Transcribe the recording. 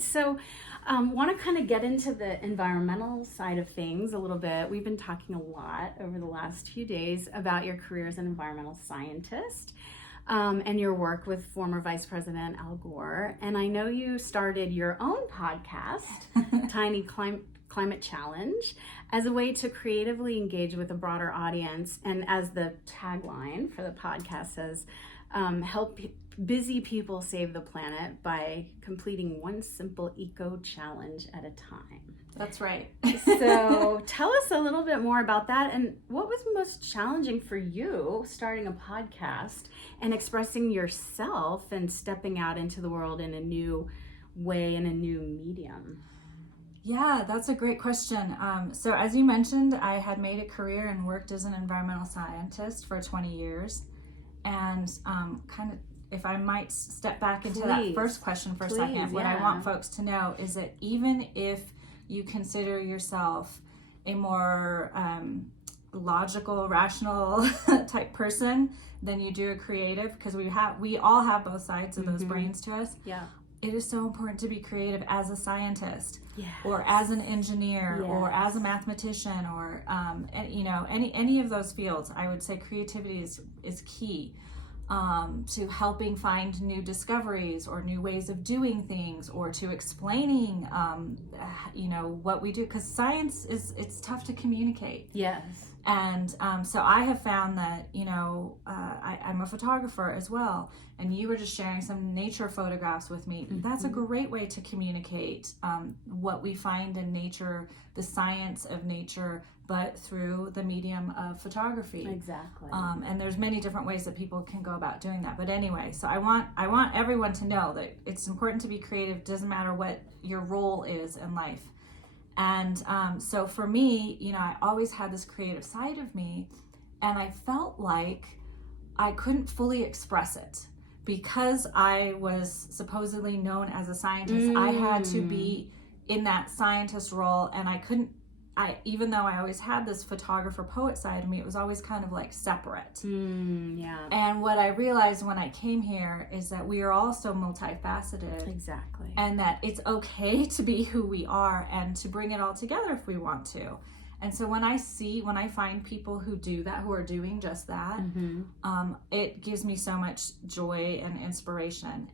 So, want to kind of get into the environmental side of things a little bit. We've been talking a lot over the last few days about your career as an environmental scientist and your work with former Vice President Al Gore. And I know you started your own podcast, Tiny Climate Challenge, as a way to creatively engage with a broader audience. And as the tagline for the podcast says, help busy people save the planet by completing one simple eco challenge at a time. That's right. So tell us a little bit more about that, and what was most challenging for you starting a podcast and expressing yourself and stepping out into the world in a new way, in a new medium? Yeah, that's a great question. So as you mentioned, I had made a career and worked as an environmental scientist for 20 years. And if I might step back into that first question for a second, what I want folks to know is that even if you consider yourself a more logical, rational type person than you do a creative, because we all have both sides of those brains to us. Yeah. It is so important to be creative as a scientist, yes, or as an engineer, yes, or as a mathematician, or any of those fields. I would say creativity is key to helping find new discoveries or new ways of doing things, or to explaining what we do, because science it's tough to communicate. Yes. And so I have found that, I'm a photographer as well, and you were just sharing some nature photographs with me. Mm-hmm. That's a great way to communicate what we find in nature, the science of nature, but through the medium of photography. Exactly. And there's many different ways that people can go about doing that. But anyway, so I want everyone to know that it's important to be creative. Doesn't matter what your role is in life. And so for me, I always had this creative side of me, and I felt like I couldn't fully express it because I was supposedly known as a scientist. I had to be in that scientist role, and even though I always had this photographer poet side of me, it was always kind of like separate. Yeah. And what I realized when I came here is that we are all so multifaceted. Exactly. And that it's okay to be who we are and to bring it all together if we want to. And so when I find people who do that, who are doing just that, it gives me so much joy and inspiration.